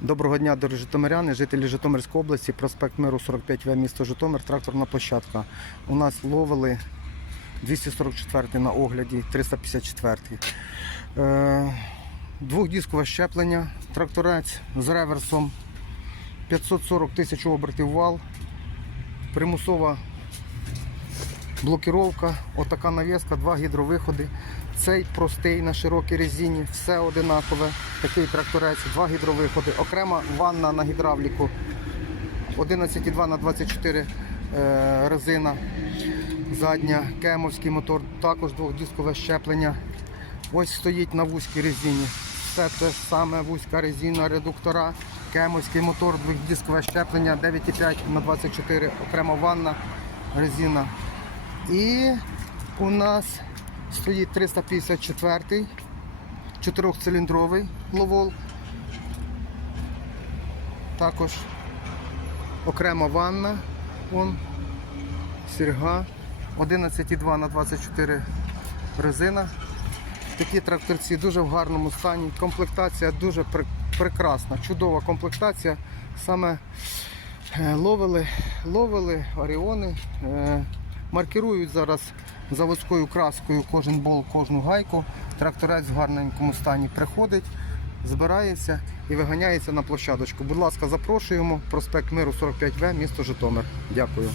Доброго дня, дорогі Житомиряни, жителі Житомирської області, проспект Миру 45В, місто Житомир, тракторна площадка. У нас ловили 244 на огляді, 354. Е, двохдіскове щеплення, тракторець з реверсом, 540 тисяч обертів вал, примусова блокіровка, отака нав'язка, два гідровиходи. Цей простий на широкій резині, все одинакове. Такий тракторець, два гідровиходи, окрема ванна на гідравліку 112 на 24 е, резина. Задня, кемовський мотор, також двохдіскове щеплення. Ось стоїть на вузькій резині. Все те саме вузька резина редуктора, кемовський мотор, двохдіскове щеплення, 9,5 на 24 окрема ванна резина. І у нас стоїть 354-й, 4-циліндровий ловол. Також окрема ванна, он, сірга, 11,2 на 24 резина. Такі тракторці дуже в гарному стані. Комплектація дуже прекрасна, чудова комплектація. Саме е, ловили ловили оріони. Е, Маркірують зараз заводською краскою кожен бол, кожну гайку. Тракторець в гарненькому стані приходить, збирається і виганяється на площадочку. Будь ласка, запрошуємо. Проспект Миру 45В, місто Житомир. Дякую.